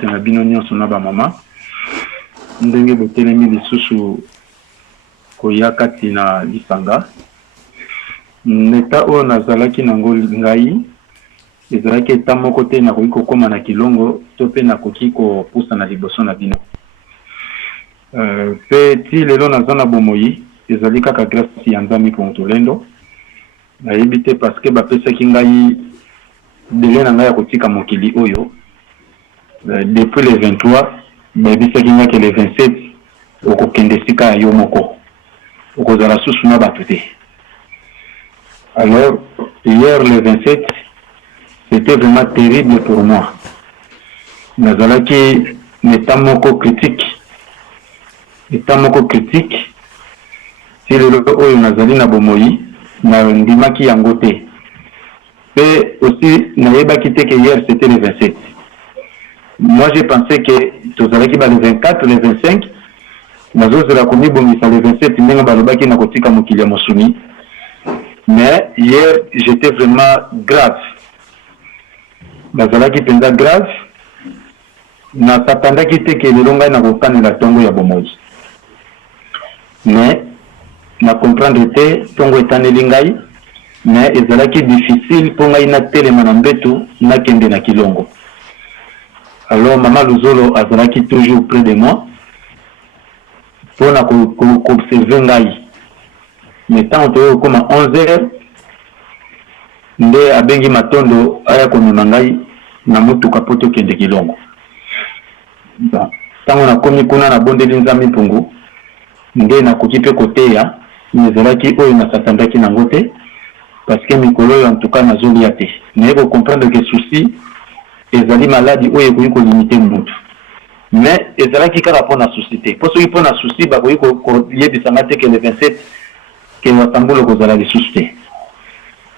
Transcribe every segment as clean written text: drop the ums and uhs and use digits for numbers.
na bino nyonso na ba mama ndenge botelemi lisusu koya kati na lisanga neta oyo nazalaki nango ngai ezalaki eta moko te nakoki kokoma na kilongo to mpe nakoki kopusa na liboso na bino mpe ti lelo naza na bomoi ezali kaka grâce ya Nzambe mpo tolendo nayebi te parce que bapesaki ngai dele na ngai ya kotika mokili oyo depuis le 23 bayebisaki ngai ke le 27 okokende sika ya yo moko okozala susu na bato te. Alors hier le 27 c'était vraiment terrible pour moi. Nazalaki état moko critique si lelo oyo nazali na bomoi na ndimaki yango te et aussi nayebaki te que hier c'était le 27. Moi j'ai pensé que tozalaki ba le 24 le 25 nazozela komi bongisa le 27 ndenge balobaki na kotika mokili ya mosuni. Mais hier j'étais vraiment grave. Nazalaki penza grave na satandaki te ke lelo ngai na kokanela tongo ya bomoi. Mais na comprendre te tongo etaneli ngai mais ezalaki difficile mpo ngai natelema na mbetu nakende na kilongo. Alors maman Luzolo azalaki toujours près de moi pour na observer ngai. Mais tant que comme à 11h nde abengi matondo aya komema ngai na mutuka poto kende kilongo. Bon, tango na komi kuna na bondeli Nzambe mpungu nde na kokipe koteya nezalaki oyo na satandaki nango te parce que mikolo en tout cas nazoli ate. Mais vous comprendre que souci ezali maladie oyo koyi ko limiter mutu. Mais ezalaki kaka pona souci te. Pour ceux qui pona souci ba koyi ko yebisanga te que le 27 que watambolo kozala lisusu te.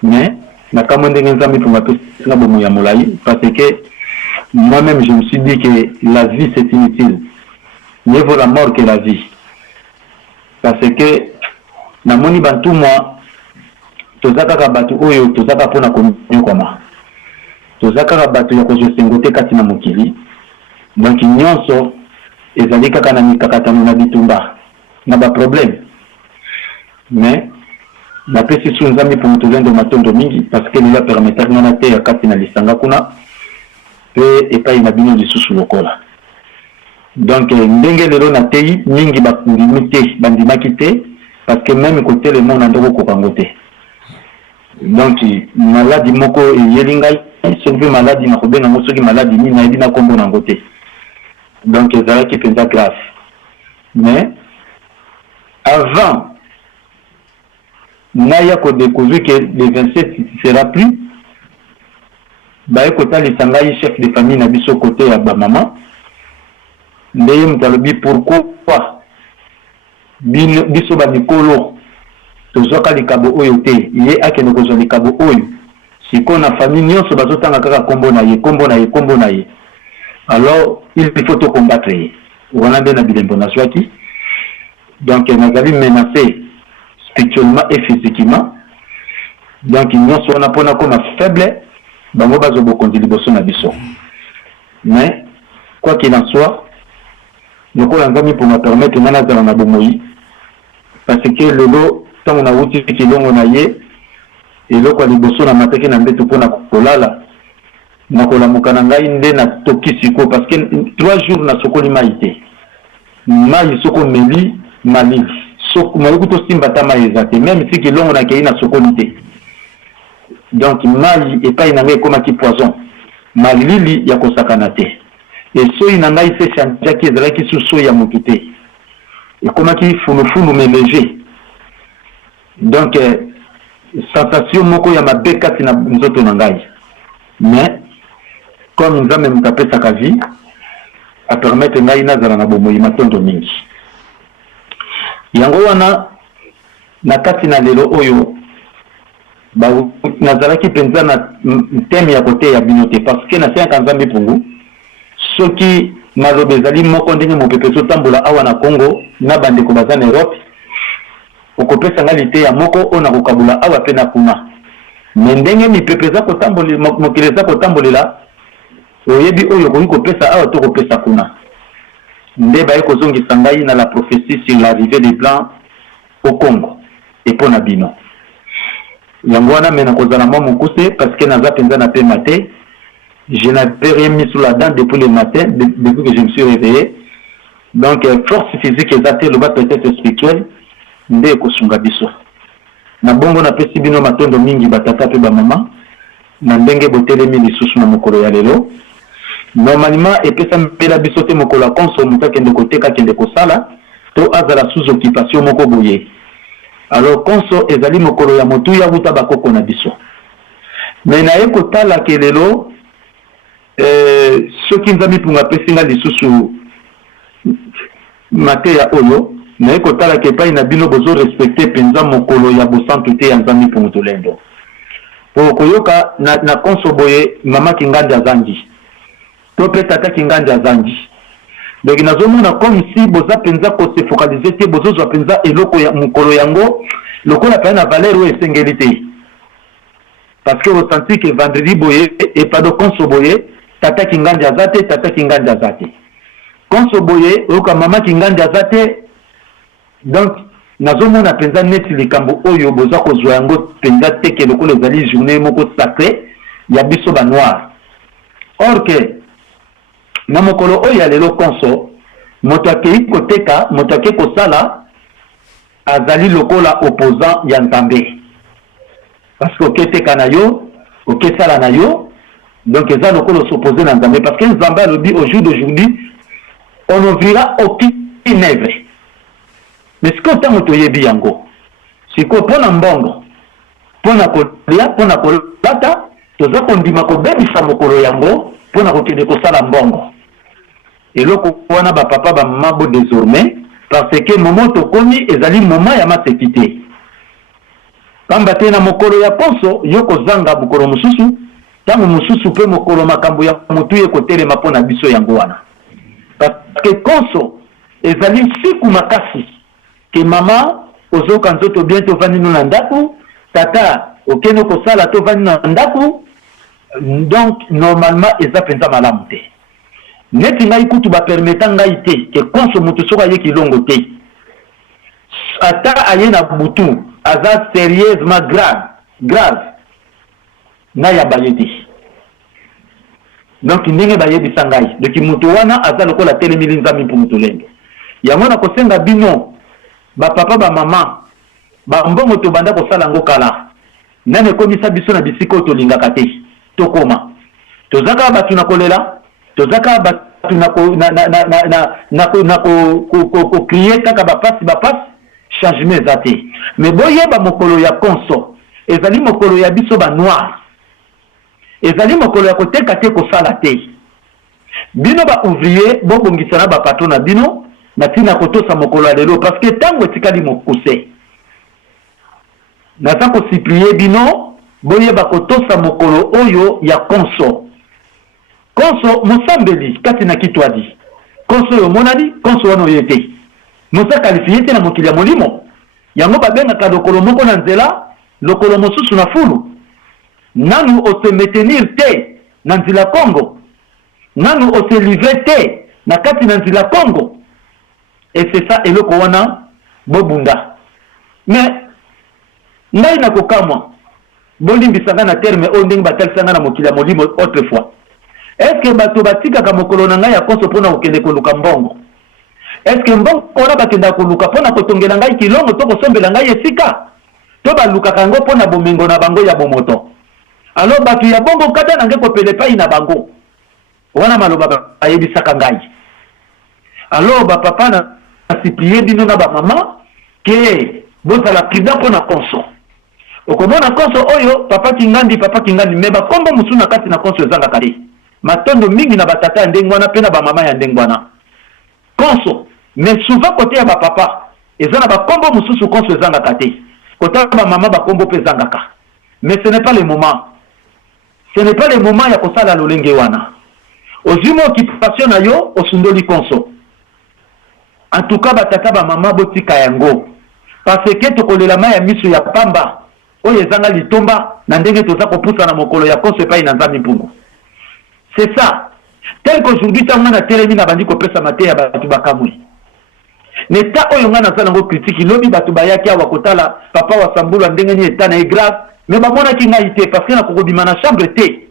Mais na kamwende Nzambe pour mapesa bomo ya molai parce que moi-même je me suis dit que la vie c'est inutile. Mieux vaut la mort que la vie. Parce que na moni bantu moi tozaka ka batu oyo tozaka pona komnyokoma. Tozaka bato ya kozosengote kati na mokili. Donc nyonso ezali kaka na mikakatano na bitumba na ba problème. Mais na pesi su Nzambe pour tolendo matondo mingi parce que il a permettre na te ya kati na lisanga kuna pe epai na bino lisusu lokola. Donc ndenge lelo na tei mingi bakundimi te bandimaki te parce que même côté le monde ndoko kokangote. Donc maladie moko yelingai surtout maladie na kobenga mosoki maladie ni na edina kombo na ngote. Donc ezalaki penza grave. Mais avant naya ko découvrir que le 27 sera plus ba ekota lisangai chef de famille na biso côté ya ba maman ndeye mtalobi pourquoi biso ba mikolo tozoka likabo oyo te ye akene kozwa likabo oyo siko na famille nyonso bazotanga kaka kombo na ye. Alors il faut to combattre on a bien bilembo na swaki. Donc nazali menacé spirituellement et physiquement. Donc nyonso on a pona comme faible bango bazo bokondi liboso na biso. Mais quoi qu'il en soit lokola Nzambe pour me permettre nana zala na bomoi parce que lelo tant on a wuti kilongo na ye eloko ya liboso na mateke na mbetu mpona kolala na kolamuka na ngai nde na toki siko parce que 3 jours na sokoli mai te mai soko meli malili soko mayoku to simba ta mai ezate même si kilongo na kei na sokoli te. Donc mai epai na ngai komaki poison malili ya kosakana te et soyi na ngai se chantiaki ezalaki suso ya motu te ekomaki funufunu mélanger. Donc sensation moko ya mabe kati na nzoto na ngai. Mais comme Nzambe mutapesa vie a permettre ngai nazala na bomoi matondo mingi. Yango wana na kati na lelo oyo ba nazalaki penza na thème ya côté ya binote parce que na senga Nzambe pungu soki malobe zali moko ndenge mopepeso tambola awa na Congo na bandeko baza na Europe okopesa ngalite ya moko ona kokabula awa pe na kuna. Mais ndenge mi pepeza kotambolela mokeleza kotambolela oyebi oyo koyi kopesa awa to kopesa kuna nde baye kozongisa ngai na la prophétie sur l'arrivée des blancs au Congo et pour na bino yango wana mena kozala mwa mokuse parce que naza penza na pema te. Je n'avais rien mis sous la dent depuis le matin, depuis que je me suis réveillé. Donc force physique ezate loba peut-être spirituel nde kosunga biso na bongo na pesi bino matondo mingi batata pe ba mama na ndenge botelemi lisusu na mokolo ya lelo. Normalement epesa mpela biso te mokolo ya konso muta kende koteka kende kosala to azala sous occupation moko boye. Alors konso ezali mokolo ya motu ya buta bakoko na biso. Mais na ye kotala kelelo soki nzambi punga pesinga lisusu mateya oyo na ye kotala ke pai na bino bozo respecter penza mokolo ya bosantuté ya nzambi punga tolendo. Po koyoka na konso boye mama kingandi azangi. To pe tata kingandi azangi. Donc nazomona comme si boza penza ko se focaliser te bozo zo penza eloko ya mokolo yango lokola pa na valeur ou esengeli. Parce que vous sentez que vendredi boye et pas de konso boye tata kingandi azate tata kingandi azate. Konso boye oka mama kingandi azate. Donc nazomona penza neti likambo oyo boza ko zwa yango penza teke lokola ezali journée moko sacrée ya biso ba noir. Or que na mokolo oyo ya lelo konso moto akei koteka moto akei kosala azali lokola opposant ya nzambe parce que oketeka na yo okesala na yo donc eza lokola s'opposer na nzambe parce que nzambe alobi au jour d'aujourd'hui on n'ouvrira aucune œuvre. Mais ce que ntango toyebi yango siko mpona mbongo mpona kolia mpona kolata toza kondima kobebisa mokolo yango mpona kokende kosala mbongo. Eloko wana ba papa ba mama désormais parce que moment tokomi ezali moment ya masekite. Kamba tena mokolo ya ponso yoko zanga mokolo mususu tango mususu pe mokolo makambo ya mutu ye kotelema mpona biso yango wana. Parce que konso ezali siku makasi ke mama ozoka nzoto bientôt vani na ndaku tata okeno kosala to vani na ndaku donc normalement eza penza malamu te. Neti ngai kutu ba permettant ngai te ke konso mutu soka ye kilongo te. Ata aye na butu aza sérieusement grave na ya bayeti. Donc ndenge bayebi sangai de ki mutu wana aza lokola telemili nzambi mpu mutu lenge. Yango na kosenga bino ba papa ba mama ba mbongo to banda kosala ngo kala. Nane komisa biso na bisiko to lingaka te. Tokoma. Tozaka batu na kolela, tozaka batu na ko crier kaka ba passe changement zate. Mais boye ba mokolo ya konso ezali mokolo ya biso ba noir. Ezali mokolo ya koteka te kosala te. Bino ba ouvrier bo bongisa ba patron na bino na tina kotosa mokolo ya lelo parce que tango etikali mokuse. Na tango siplier bino boye ba kotosa mokolo oyo ya konso. Konso mosambeli kati na kitwadi. Konso yo monadi konso wana oyete. Mosa qualifié na mokili ya molimo. Yango babenga ka lokolo moko na nzela, lokolo mosusu na fulu. Nanu o se maintenir te na nzila Congo. Nanu o se livrer te na kati na nzila Congo. Et c'est ça eloko wana bobunda. Mais ngai na kokamwa bolimbisanga na terme o ndenge batakisanga na mokili ya molimo autrefois. Est-ce que bato batika ka mokolo na ngai ya konso pona okende koluka mbongo? Est-ce que mbongo wana bakenda koluka pona kotongela ngai kilongo to kosombela ngai esika? To baluka kango pona bomengo na bango ya bomoto. Alors bato ya bongo kata nange kopele pai na bango. Wana maloba ayebisaka ngai. Alors ba papa na siplier bino na ba mama ke bozala prida pona konso. Okomona konso oyo papa kingandi meba kombo musuna kati na konso ezanga kali. Matondo mingi na batata ya ndengwana pe na ba mama ya ndengwana. Konso, mais souvent côté ya ba papa, ezana ba kombo mususu konso ezanga kate. Côté ya ba mama ba kombo pe ezanga ka. Mais ce n'est pas le moment. Ce n'est pas le moment ya kosala lolenge wana. Ozimo occupation na yo osundoli konso. En tout cas batata ba mama botika yango. Parce que tokolela ma ya misu ya pamba. Oyo ezanga litomba na ndenge toza kopusa na mokolo ya konso epai na nzambi mpungu. C'est ça. tel qu'aujourd'hui tant na telemi na bandi ko pesa mate ya batu bakamui neta oyo nga na sala ngo critique lobi batu bayaki awa kotala papa wa Sambulu ndenge ni eta na grave mais ba mona ki ngai te parce que na kokobima na chambre te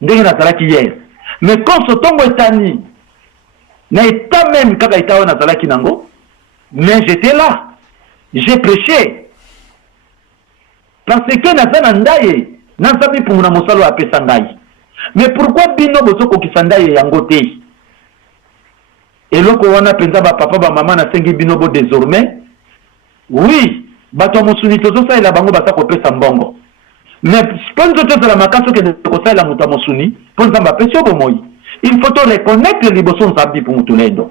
ndenge na sala ki hier mais quand ce tongo etani na eta même kaka eta na sala ki nango mais j'étais là j'ai prêché parce que na sala ndaye na sabi pour na mosalo a pesa ngai mais pourquoi bino bozoko kisandaye yango te et loko wana penza ba papa ba maman na sengi bino bo désormais oui bato mosuni tozo sa ila bango basa ko pesa mbongo mais ponzo tozo la makaso ke ko sa ila muta mosuni ponza ba pesio bo moi il faut reconnaître les bossons sabi pour mutulendo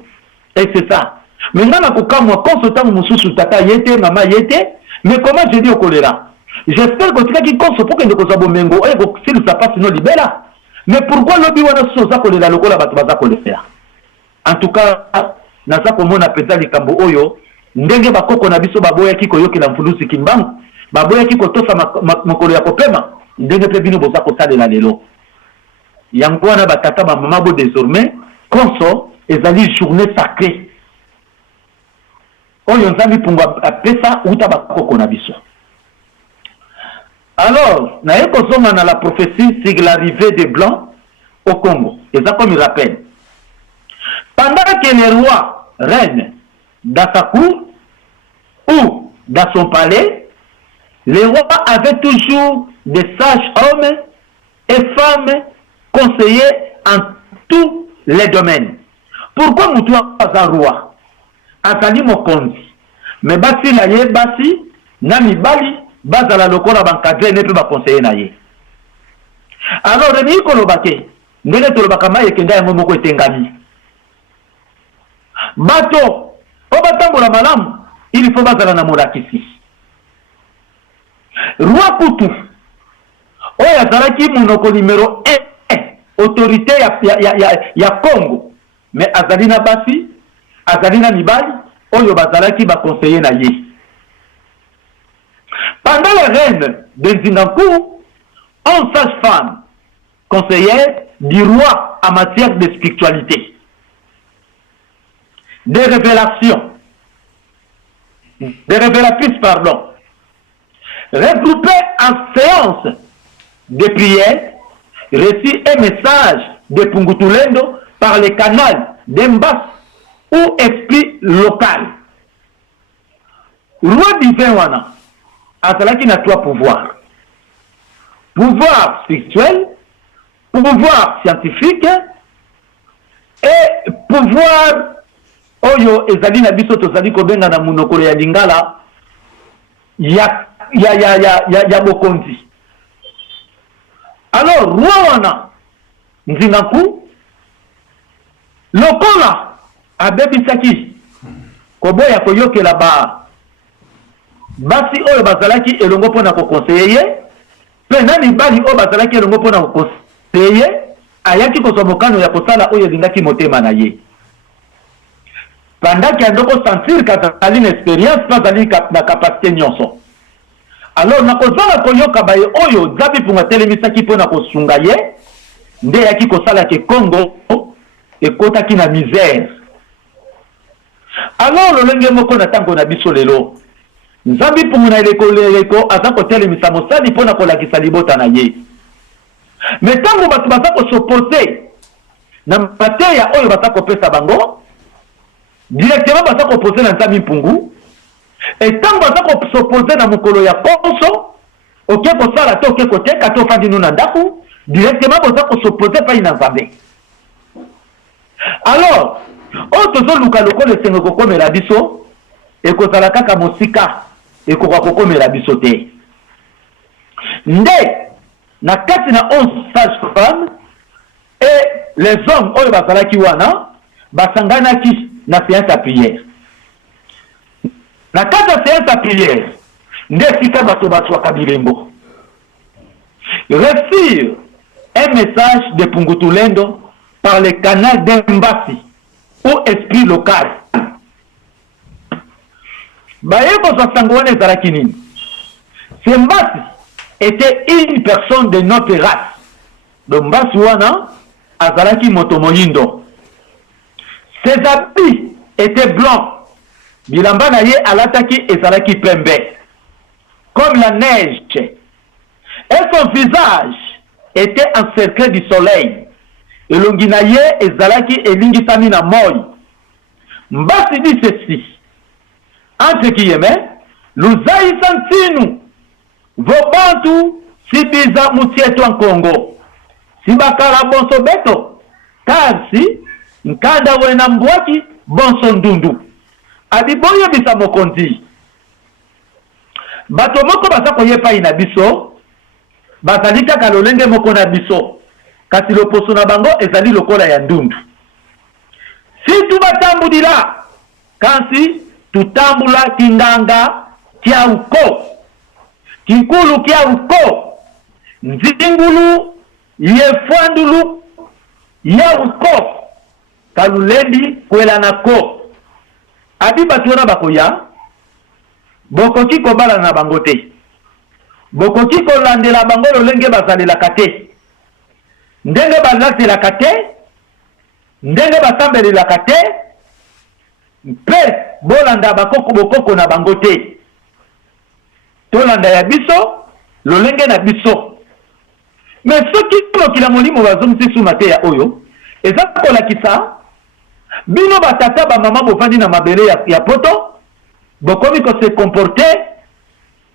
et c'est ça mais ngana ko kamwa consultant mususu tata yete mama yete mais comment je dis au choléra j'espère que tu as qui conso pour que ne ko sabo mengo et ko s'il ça passe no libela mais pourquoi lobi wana soza kolela lokola bato baza kolela en tout cas naza komona peza likambo oyo ndenge bakoko na biso baboya kiko yokela mfulusi kimbangu baboya kiko tosa makolo ya kopema ndenge pe bino boza kosalela lelo yango wana batata ba mama bo désormais konso ezali journée sacrée oyo nzambi pungwa apesa uta bakoko na biso. Alors, na ekozonga na la prophétie sur l'arrivée des Blancs au Congo. Et ça comme il rappelle. Pendant que le roi règne dans sa cour ou dans son palais, le roi avait toujours des sages hommes et femmes conseillers en tous les domaines. Pourquoi Moutoua pas un roi? Azali mokonzi. Mais basi la ye basi, nami bali, bazala lokola bankadre ne peut pas conseiller na ye. Alors remi kolobake, ndenge tolobaka maye kenda yango moko etengami. Bato, o batambola malamu, il faut bazala na molakisi. Roi Kutu, oyo azalaki monoko numéro 1, autorité ya Congo. Mais azali na basi, azali na mibali, oyo bazalaki ba conseiller na ye. Pendant la reine de Zingakou, 11 sages-femmes conseillères du roi en matière de spiritualité, des révélations, des révélatrices, pardon, regroupées en séance de prière, reçut un message de Pungutulendo par le canal d'Embas ou esprit local. Roi divin wana azalaki na trois pouvoirs. Pouvoir spirituel, pouvoir scientifique et pouvoir oyo ezali na biso tozali kobenga na munokolo ya lingala ya bokonzi. Alors roi wana Nzingaku lokola abebisaki koboya koyokela basi oyo bazalaki elongo pona ko conseiller pe nani bali oyo bazalaki elongo pona ko conseiller ayaki ko somokano ya kosala oyo lingaki motema na ye pendant qu'il ndoko sentir kazali une expérience bazali na capacité nyonso. Alors nakozala koyoka baye oyo zabi punga telemisaki pona ko sunga ye nde yaki kosala ke Congo ekotaki na misère. Alors lolenge moko na tango na biso lelo nzambi pumuna eleko aza kotelemisa mosali pona kolakisa libota na ye. Mais tango batu baza kosopoze na mateya oyo baza kopesa bango directement baza kopose na nzambi mpungu et tango baza kosopoze na mokolo ya konso oke kosala te oke koteka te ofandi no na ndaku directement baza kosopoze pai na nzambe. Alors otozo luka lokolo esengo kokomela biso ekozala kaka mosika ekoka kokomela biso te nde na kati na 11 sages-femmes et les hommes oyo bazalaki wana basanganaki na séance à prière. Na kati ya séance à prière nde sika bato baswaka bilembo reçurent un message de Pungutulendo par le canal d'Embasi ou esprit local. Ce Mbasi était une personne de notre race. Donc Mbasi wana azalaki moto moyindo. Ses habits étaient blancs. Bilamba na ye alataki ezalaki pembe, comme la neige. Et son visage était encerclé du soleil. Elongi na ye ezalaki elingisami na moi. Mbasi dit ceci, entre guillemets, Luzai santinu, vobantu sibiza mutietu en Congo. Sibakala bonso beto, kasi nkanda wena mbwaki bonso ndundu. Adiboye bisa mokonzi. Bato moko basa koyepa ina biso, basalika kalolenge moko na biso. Kasi loposo na bango ezali lokola ya ndundu. Si tubatambudila, kasi tutambula kinganga kia uko. Kikulu kia uko. Nzingulu yefwandulu ya uko. Kalulendi kwela nako. Adi batuona bakoya, bokoki kobala na bangote. Bokoki kolandela bango lolenge bazalela kate. Ndenge balase la kate, ndenge basambele la kate, mpe bolanda bakoko bokoko na bangote. Tolanda ya biso, lolenge na biso. Mais soki kila molimo bazomsi sumate ya oyo, eza kola kisa, bino batata ba mama bofandi na mabele ya poto, bokomi ko se comporter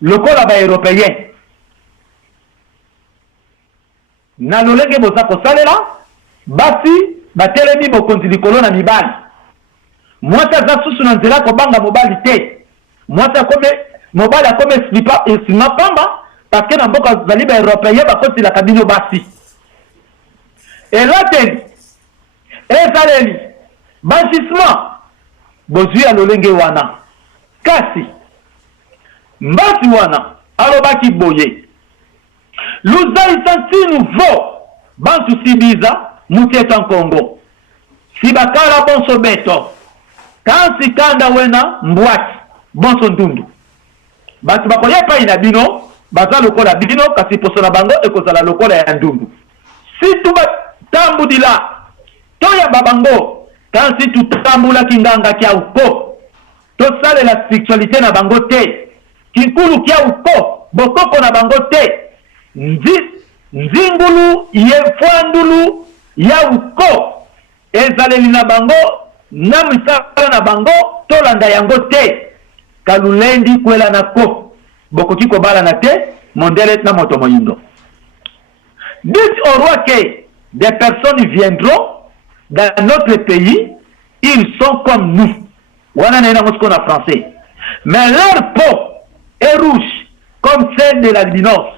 lokola ba européen. Na lolenge boza ko salela, basi batelemi bokonzi likolo na mibali. Mwata za susu na nzela ko banga mobali te. Mwata kome mobali akome sima pamba parce que na mboka zali ba européen bakoti la kabino basi. Elateli ezaleli bajisma bozwi ya lolenge wana. Kasi mbasi wana alobaki boye. Luzai santinu vo bantu sibiza muteta Congo. Sibakala bonso beto. Kansi kanda wena mbwati bonso ndundu. Batu bakoyepa ina bino baza lokola bino kasi poso na bango ekozala lokola ya ndundu. Si tuba tambudila toya babango kansi tutambula kinganga kia uko. Tosale la sexualité na bango te. Kikulu kia uko bokoko na bango te. Nzingulu yefwandulu ya uko ezaleli na bango na misala na bango tolanda yango te. Kalulendi kwela na ko bokoki kobala na te mondele na moto moyindo. Dites au roi que des personnes viendront dans notre pays, ils sont comme nous. Wana na ngosko na français. Mais leur peau est rouge comme celle de l'albinos.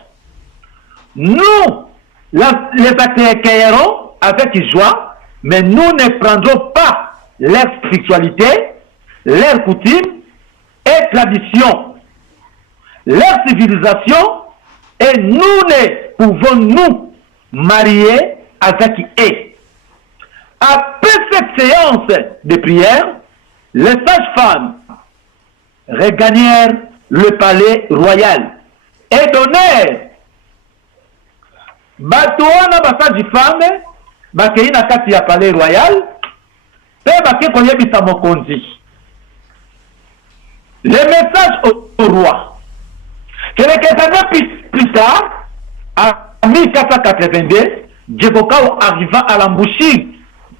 Nous les accueillerons avec joie, mais nous ne prendrons pas leur spiritualité, leur coutume et tradition, leur civilisation, et nous ne pouvons nous marier avec eux. Après cette séance de prière, les sages-femmes regagnèrent le palais royal et donnèrent batuana basaji femme bakei na kati ya palais royal pe bake koyebisa mokonzi le message au roi. Quelques années plus tard, en 1482, Djebokao arriva à l'embouchure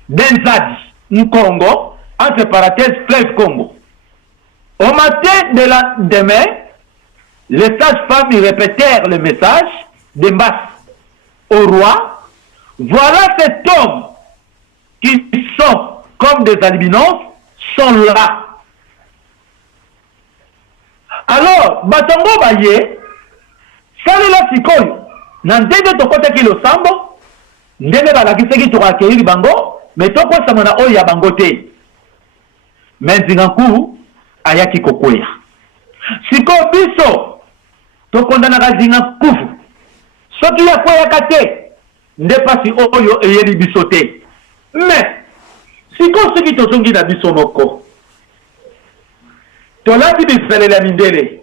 d'Enzadi, Nkongo, entre parenthèses fleuve Congo. Au matin de la demain, les sages-femmes répétèrent le message de Mbas au roi. Voilà cet homme qui sont comme des albinos sont là. Alors, batongo baye, salela sikoyo, na ndenge tokotaki losambo, ndenge balakiseki tokakeiri bango, mais toko samana oyo ya bango te. Menzinga nkuru ayaki kokweya. Siko biso tokondana zinga kufu. Soki ya kweya kate, nde pasi oyo eyeli biso te. Mais siko soki tozongi na biso moko. Tolati bisalela mindele.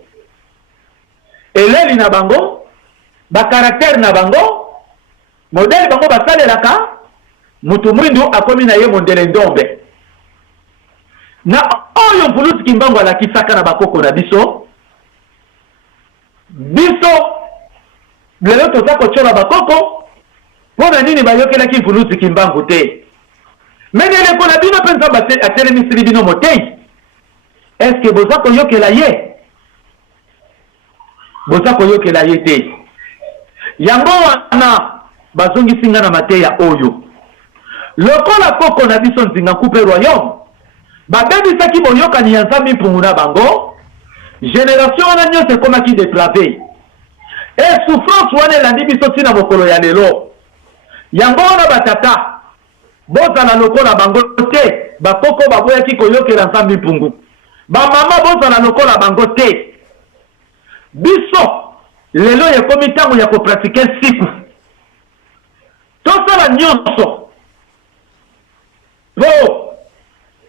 Eleli na bango, ba caractère na bango, modèle bango basalelaka, mutu mwindu akomi na ye mondele ndombe na oyo mvuluzi kimbangu alakisaka na bakoko na biso lelo toza kochola bakoko pona nini bayokelaki mvuluzi kimbangu te meneleko na bino mpe nzambe atelemisili bino motei eske boza koyokela ye te yango wana bazongisi nga na mateya oyo lokola koko na biso nzinga nkupe royaume babebisaki boyokani ya nzambe mpungu na bango génération wana nyonso ekomaki deprave souffrance wana elandi biso ntina mokolo ya lelo yango wana batata bozala lokola bango te bakoko baboyaki koyokela nzambe mpungu bamama bozala lokola bango te biso lelo ekomi ntango ya kopratike siku tosala nyonso po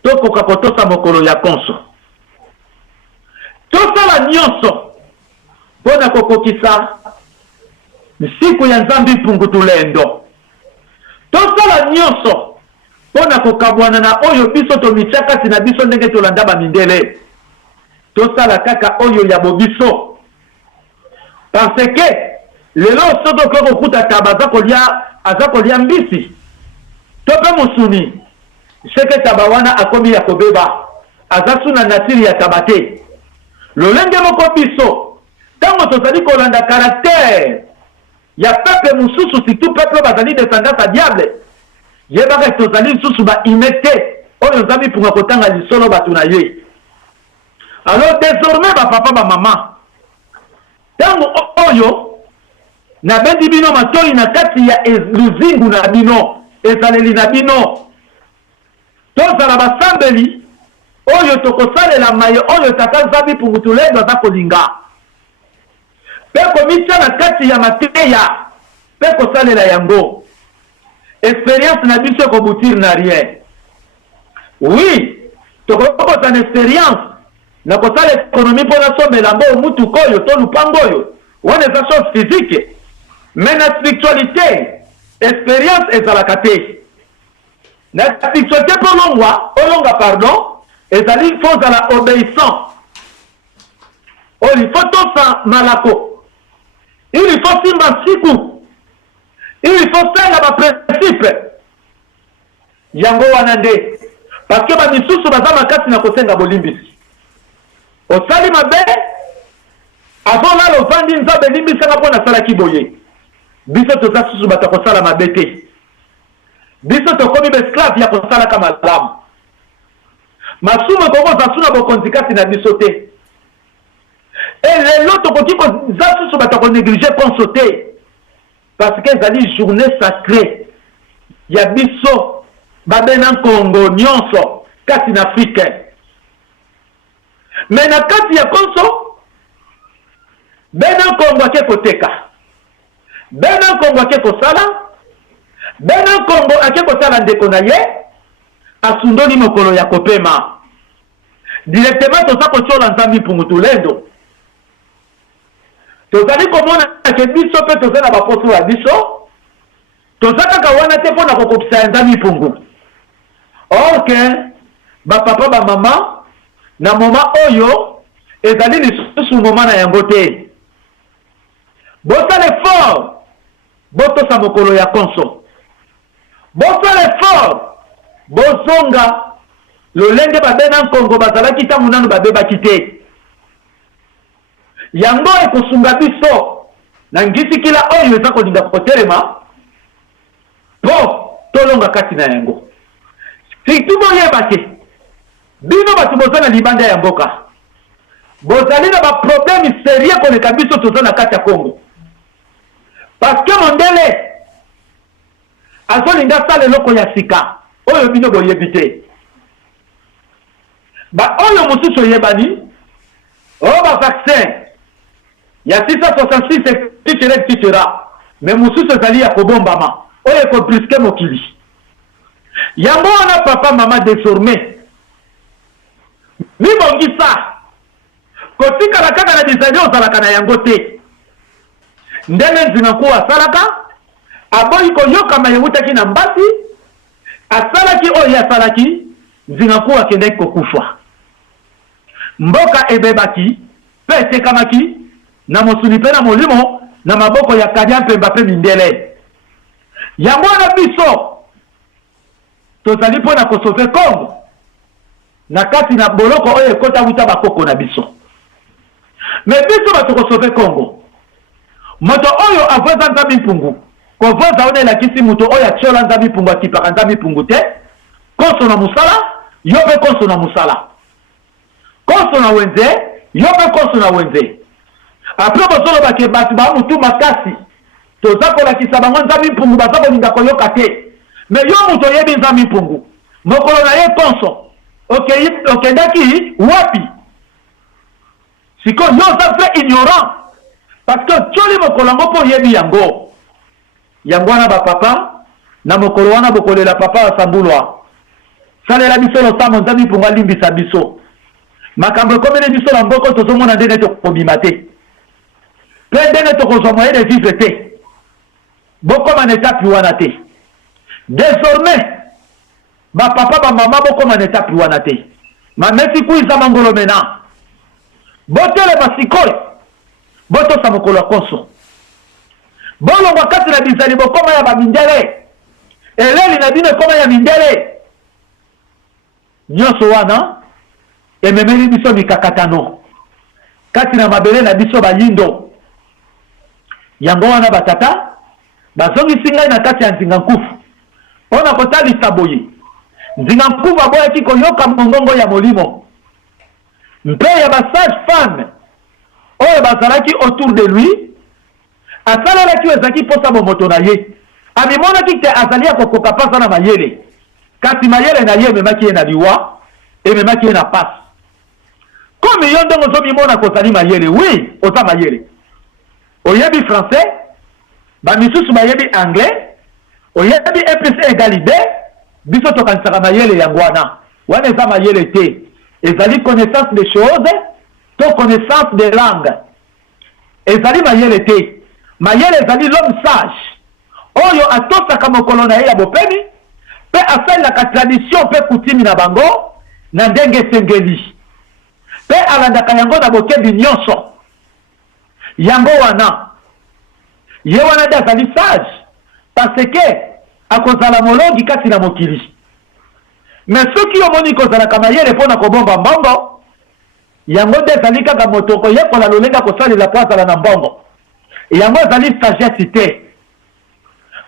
tokoka kotosa mokolo ya konso tosala nyonso mpona kokokisa siku ya nzambe mpungu tulendo tosala nyonso mpona kokabwana na oyo biso tomitya kati na biso ndenge tolanda bamindele tosala kaka oyo ya bobiso parce que lelo soki okoki kokuta taba aza kolia mbisi to mpe mosuni seke taba wana akomi ya kobeba aza su na natiri ya taba te lolenge moko biso ntango tozali kolanda karaktere ya peuple mosusu surtout peuple bazali descendance ya diable yebaka tozali lisusu baime te oyo nzambe mpunga kotanga lisolo bato na ye alors désormais bapapa bamama ntango oyo nabendi bino matoi na kati ya luzingu na bino ezaleli na bino tozala basambeli oyo tokosalela maye oyo tata nzambe mpungu tulendo aza kolinga mpe komitya na kati ya mateya mpe kosalela yango expérience na biso ekobutire na rien oui tokokosa na expérience na kosala ekonomi mpona somela mbo mutuka oyo to lupango oyo wana eza chose physique mais na spiritualité expérience ezalaka te na spiritualité mpo olonga pardon ezali fo ozala obéissant oyo ifo tosa malako ili fo simba siku ili fo senga baprincipe yango wana nde parce que bamisusu baza makasi na kosenga bolimbisi osali mabe azolala ovandi nzambe elimbisaka mpo nasalaki boye biso toza susu bato kosala mabe te biso tokomi besclave ya kosalaka malamu masumu ekokoza su na bokonzi kati na biso te lelo tokoki koza susu bato konéglige ponso te parce que ezali journée sacrée ya biso babena nkongo nyonso kati na africain mais na kati ya konso bena nkongo ake koteka bena nkongo ake kosala bena nkongo ake kosala ndeko na ye asundoli mokolo ya kopema directement toza kotyola nzambe mpungu tulendo tozali komona ke biso mpe toza na baposo ya biso toza kaka wana te mpo na kokokisa ya nzambe mpungu orke bapapa bamama na moma oyo ezali lisusu moma na yango te bosala effort botosa mokolo ya konso bosala effort bozonga lolenge babena nkongo bazalaki ntango nanu babebaki te yango ekosunga biso na ngisikila oyo eza kolinga kotelema po tolonga kati na yango surtout boyeba te bino bato boza na libanda ya mboka bozali na baproblème sérieux koleka biso toza na kati ya Kongo parce que mondele azolinga sala eloko ya sika oyo bino boyebi te ba oyo mosusu oyebani oyo bavaccin ya 666 etc. mais mosusu ezali ya kobombama oyo ekobriske mokili yango wana papa mama désormais mibongisa kotikala kaka na disaje ozalaka na yango te ndenge nzinga nkuwa asalaka aboyi koyokama yewutaki na mbasi asalaki oyo asalaki nzinga nkuwa akendaki kokufa mboka ebebaki pe etekamaki na mosuni pe na molimo na maboko ya Kadia Mpemba pe mindele yango na biso tozali mpona kosove Congo na kati na boloko oyo ekota wuta bakoko na biso me biso bato kosove Congo moto oyo avoza nzambi mpungu kovoza ona elakisi moto oyo atiola nzambi mpungu akipaka nzambi mpungu te konso na musala yo pe konso na musala konso na wenze yo pe konso na wenze apres bozoloba ke bato bamutu makasi toza kolakisa bango nzambi mpungu baza kolinga koyoka te me yo moto oyebi nzambi mpungu mokolo na ye konso okendaki wapi siko yo oza fe ignorant parce que tioli mokolo yango mpo oyebi yango wana bapapa na mokolo wana bokolela papa asambulwa salela biso losambo nzambi mpungu alimbisa biso makambo ekomeli biso na mboko tozomona ndenge tokobima te mpe ndenge tokozwa moyen de vivre te bokoma na etape wana te désormais bapapa bamama bokoma na etape wana te mamesi kuiza mangolo mena botelema sikoyo botosa mokolo ya konso bolongwa kati na bizali bokoma ya bamindele eleli na bino ekoma ya mindele nyonso wana ememeli biso mikakatano kati na mabele na biso bayindo yango wana batata bazongisi ngai na kati ya nzinga nkufu mpona kotalisa boye nzinga nkufu aboyaki koyoka mongongo ya molimo mpe ya basage femme oyo bazalaki autour de lui asalelaki ezalaki mposa bomoto na ye amimonaki te azali ya kokoka pasa na mayele kasi mayele na ye ememaki ye na liwa ememaki ye na pasi komi yo ndenge ozomimona kozali mayele wi oza mayele oyebi français bamisusu bayebi anglais oyebi EPC egali B biso tokanisaka mayele yango wana eza mayele te ezali connaissance des choses to connaissance des langues ezali mayele te mayele ezali l'homme sage oyo atosaka mokolo na ye ya bopemi pe asalelaka tradition pe kutimi na bango na ndenge esengeli pe alandaka yango na bokebi nyonso yango wana ye wana nde azali sage parce que akozala molongi kati na mokili me soki omoni kozalaka mayele mpona kobomba mbongo yango nde ezali kaka moto koyekola lolenga kosalela po azala na mbongo yango ezali sagesse te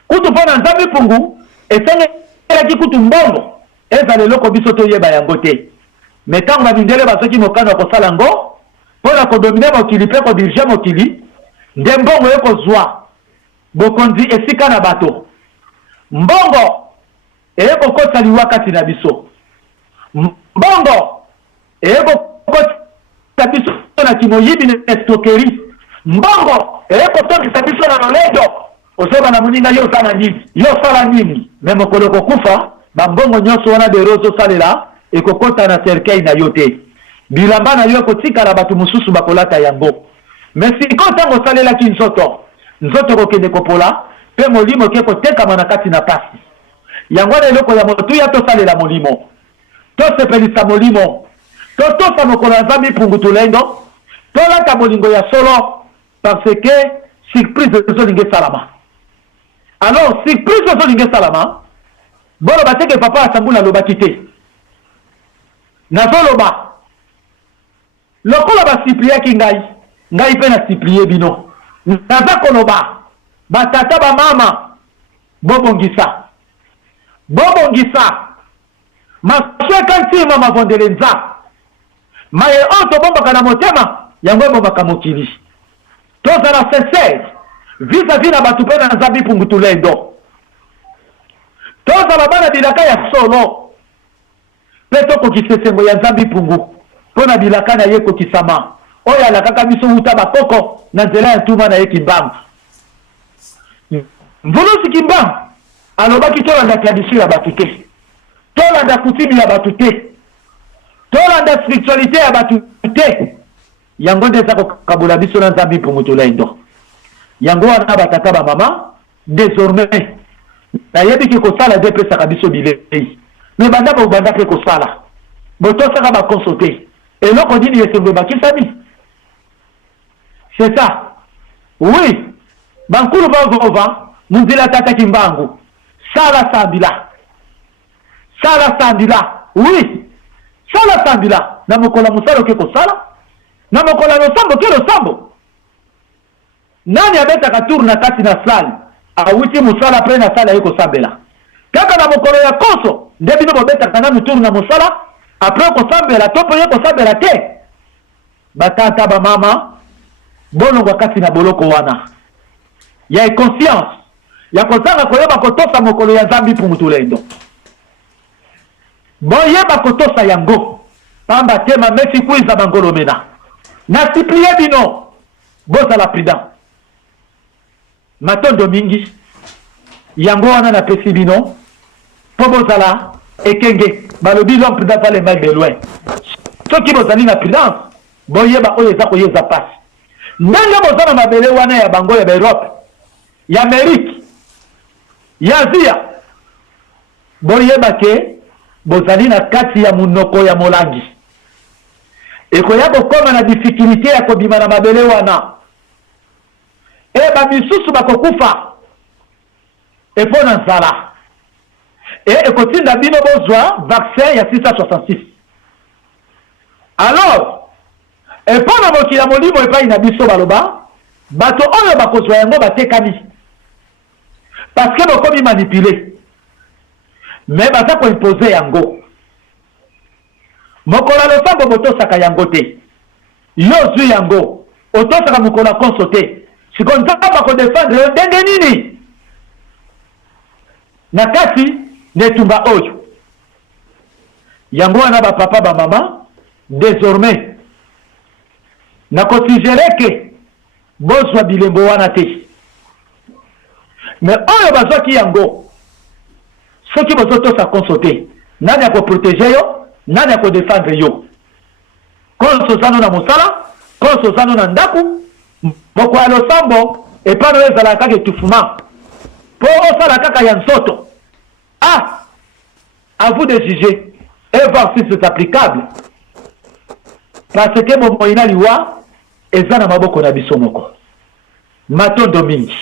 kutu mpona nzambi mpungu esengelaki kutu mbongo ezala eloko biso toyeba yango te me ntango bamindele bazoki mokano ya kosala yango mpona kodomine mokili mpe kodirige mokili nde mbongo ekozwa bokonzi esika na bato mbongo ekokota liwa kati na biso mbongo ekokota biso na kimoyibi na estokeri mbongo ekotokisa biso na lolendo osoba na moninga yo osala nini yo sala nini me mokolo kokufa bambongo nyonso wana berozo salela ekokota na cercueil na yo te bilamba na yo ekotikala bato mosusu bakolata yango me sikoyo ntango osalelaki nzoto kokende kopola mpe molimo ke kotekama na kati na pasi yango na eloko ya motuya tosalela molimo tosepelisa molimo totosa mokolo ya nzambi mpungu tulendo tolata bolingo ya solo parce que surprise ezolinga esalama alors surprise ezolinga esalama boloba teke papa asambula alobaki te nazoloba lokola basipliaki ngai mpe nasiplie bino naza koloba batata bamama bobongisa masweka ntima mavondele nza maye oyo tobombaka na motema yango ebombaka mokili tozala sincere vis-à-vis na bato mpe na nzambi mpungu tulendo tozala bana bilaka ya solo mpe tokokisa esengo ya nzambi mpungu mpo na bilaka na ye kokisama oyo alakaka biso wuta bakoko na nzela ya ntuma na ye kimbanga mvulusi kimbanga alobaki tolanda tradition ya bato te tolanda kutimi ya bato te tolanda spiritualité ya bato te yango nde eza kokabula biso na nzambi mpungu tulendo yango wana batata bamama désormais na yebi ki kosala de pesa kabiso bilei mais banda ba banda ke kosala boto saka ba consulter et loko dini yesembe bakisami c'est ça oui bankulu bazova munzila tata kimbangu sala sambila oui sala sambila na mokola musalo ke kosala na mokola no sambo ke lo sambo nani abeta katour na kati na sali awuti musala après na sala yeko sambela kaka na mokolo ya koso ndebi no beta kana mutour na musala après ko sambela topo yeko sambela te batata ba mama bolongo kati na boloko wana ya conscience ya kozanga koyeba kotosa mokolo ya zambi pungutulendo boyeba kotosa yango pamba tema mesi kuiza bangolomena na siplie bino bozala prudent matondo mingi yango wana na pesi bino po bozala ekenge balobi l'homme prudent va le mal de loin soki bozali na prudence boyeba oyo eza koyeza pasi ndenge bozala mabele wana ya bango ya Europe ya Amerique ya Asia boyeba ke bozali na kati ya munoko ya molangi ekoya bokoma na difficulté ya kobima na mabele wana bamisusu bakokufa epona nzala ekotinda bino bozwa vaccin ya 666 alors epona mokili ya molimo epai na biso baloba bato oyo bakozwa yango batekami parce que bokomi manipuler mais baza koimpose yango mokolo losambo botosaka yango te yo zwi yango otosaka mokolo konso te siko nzamba bakodefendre yo ndenge nini na kati netumba oyo yango wana bapapa bamama désormais nakosuggere ke bozwa bilembo wana te mais oyo bazwaki yango soki bozotosa konso te nani akoprotege yo nani akodefendre yo konso zano na mosala konso zano na ndaku moko ya losambo epano ezala kaka etufuma po osala kaka ya nzoto à vous de juger et voir si c'est applicable parce que momo ina liwa eza na maboko na biso moko matondo mingi